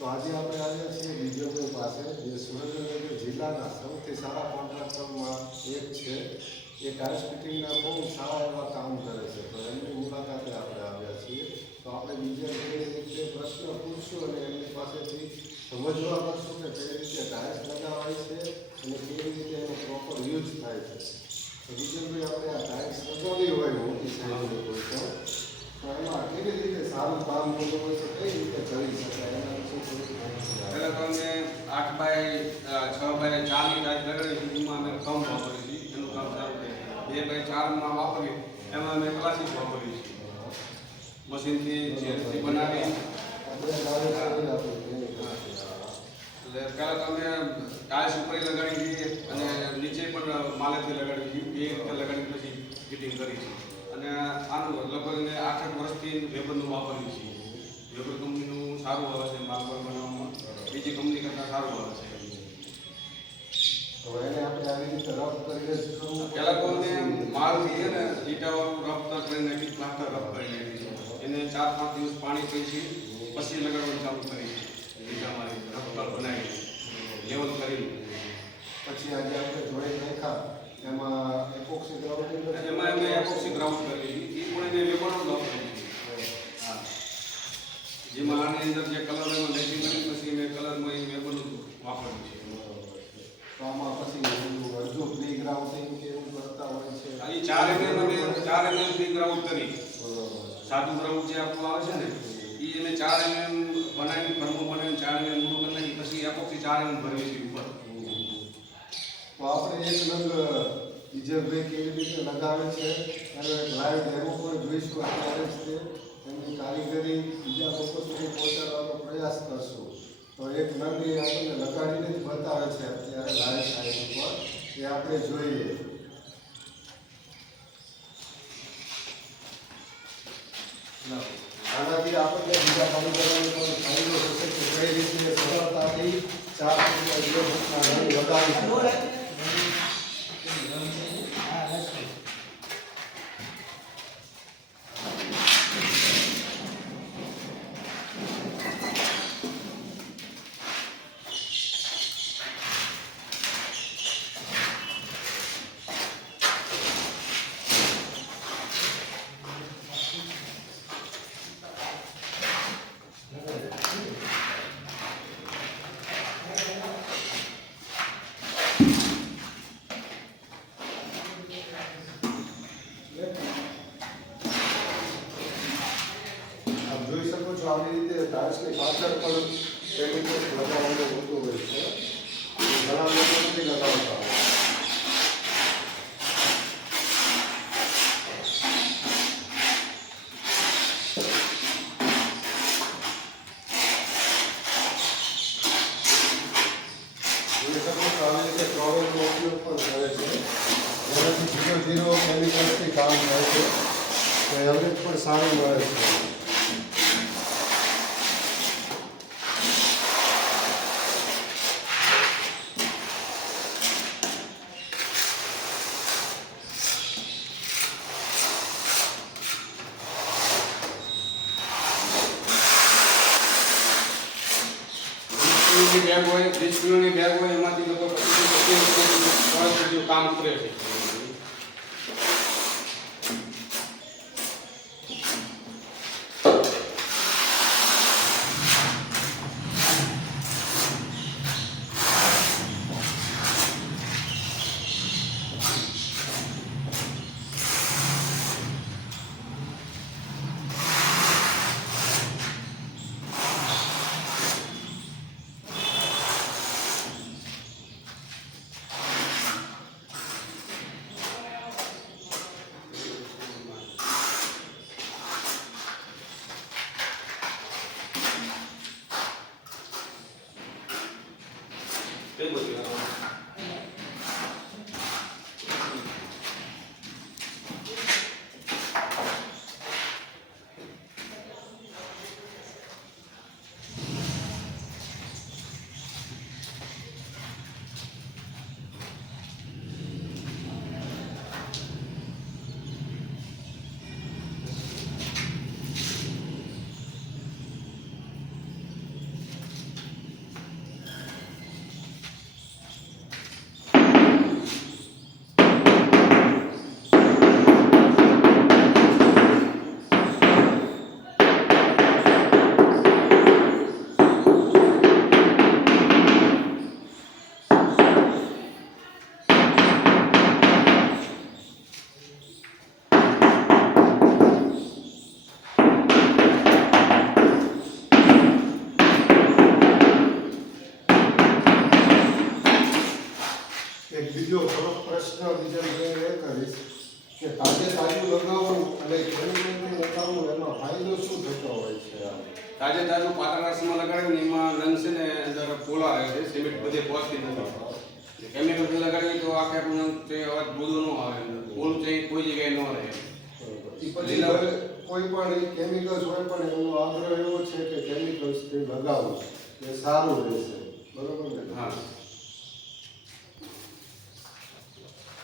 તો આજે આપણે આવ્યા છીએ વિજયભાઈ પાસે, જે સુરેન્દ્રનગર જિલ્લાના સૌથી સારા કોન્ટ્રાક્ટરમાં એક છે. એ ટાઇલ્સ ફિટિંગના બહુ સારા એવા કામ કરે છે. તો એમની મુલાકાતે આપણે આવ્યા છીએ. તો આપણે વિજયભાઈને રીતે પ્રશ્ન પૂછશું અને એમની પાસેથી સમજવા કરશું કે કઈ રીતે ટાઇલ્સ લગાવાય છે અને કેવી રીતે એનો પ્રોપર યુઝ થાય છે. તો વિજયભાઈ, આપણે આ ટાઇલ્સ લગાવી હોય મોટી સાઈઝની હોય તો એમાં કેવી રીતે સારું કામ કરવું હોય તો કઈ રીતે કરી શકાય એના વિશે થોડું પહેલાં તો અમે 8 બાય 6 બાય 4ની ટાઇલ્સ લગાડી એમાં અમે કમ વાપરીએ છીએ. એનું કામ સારું છે. 2 બાય 4માં વાપરીએ એમાં અમે ક્લાસિક વાપરીએ છીએ. મશીનથી જેથી બનાવી એટલે પહેલાં તો અમે ટાઇલ્સ ઉપર લગાડી દઈએ અને નીચે પણ માલેથી લગાડી દઈએ. બે રીતે લગાડી પછી ફિટિંગ કરી છે. અને આનું લગભગ 8 વર્ષથી વેબરનું વાપરીએ છીએ. વેબર કંપનીનું સારું આવે છે માર્બલ બનાવવામાં, બીજી કંપની કરતાં સારું આવે છે. તો એને આપણે આવી રીતે રફ કરીને શીખવવું. પહેલાં તો અમે માલથી છે ને ઈટાવાળું રફ કરી નાખી, પ્લાસ્ટર રફ કરી નાખી. એને 4-5 દિવસ પાણી પીછી પછી લગાડવાનું ચાલુ કરી ઈટા મારી રફ બનાવી લેવલ કરી. પછી આજે આપણે જોઈ નાખ્યા એમાં એપોક્સી ગ્રાઉન્ડિંગ એમાં અમે એપોક્સી ગ્રાઉન્ડ કરી એ પણ એને વેબરનું ગ્રાઉન્ડ કરી. હા, જેમાં આની અંદર જે કલર એમાં મેચિંગ કરી પછી મેં કલરમાં એ વેબરનું વાપર્યું છે. તો આમાં પછી અડધું પ્રી ગ્રાઉન્ડિંગ કે એવું કરતા હોય છે. આ 4 mm અમે 4 mm પ્રી ગ્રાઉન્ડ કરી. બરોબર. સાદું ગ્રાઉન્ડ જે આપણું આવે છે ને એ એને 4 mm બનાવી ફર્મો બનાવીને 4 mm મોટું કરી નાખી પછી એપોક્સી 4 mm ભરવી છે ઉપર. તો આપણે એક નંગ વિજયભાઈ કેવી રીતે લગાવે છે અને લાઈવ ડેમો પણ જોઈશું. અત્યારે જ તે એમની કારીગરી બીજા લોકો સુધી પહોંચાડવાનો પ્રયાસ કરશું. તો એક નંગ એ આપણને લગાડીને જ બતાવે છે અત્યારે લાઈવ સાઇટ ઉપર, એ આપણે જોઈએ. આનાથી આપણને બીજા કારીગરોને પણ ફાયદો થશે કે કઈ રીતે સરળતાથી 4 ફૂટના રંગ લગાવી શકાય. જોઈ શકો છો આવી રીતે ટાઇલ્સની પાછળ પણ કેમિકલ્સ લગાવવાનું હોતું હોય છે. ઘણા લોકો નથી લગાવતા. જોઈ શકો છો આવી રીતે પ્રોવેલનો ઉપયોગ પણ કરે છે, જેનાથી 0-0 કેમિકલ્સથી કામ થાય છે. તો એવરેજ પણ સારું મળે છે. બેગ હોય 20 કિલોની બેગ હોય એમાંથી લોકો 25 કિલો કામ કરે છે. કઈ બધું બીજો થોડોક પ્રશ્ન બીજા એ કરીશ કે તાજું લગાવવું અને કેમિકલથી લગાવવું એમાં ફાયદો શું થતો હોય છે આમ? તાજે તાજું પાતળા રસમાં લગાડ્યું ને એમાં રંગ છે ને અંદર પોલા આવે છે સિમેન્ટ બધે પહોંચતી નથી કેમિકલ લગાડવી તો આખે આપણું તે અવાજ બોધો ન આવે અંદર પોલું છે એ કોઈ જગ્યાએ ન રહે ઈ પછી હવે કોઈ પણ કેમિકલ્સ હોય પણ એનો આગ્રહ એવો છે કે કેમિકલ્સથી લગાવવું એ સારું રહેશે બરોબર ને? હા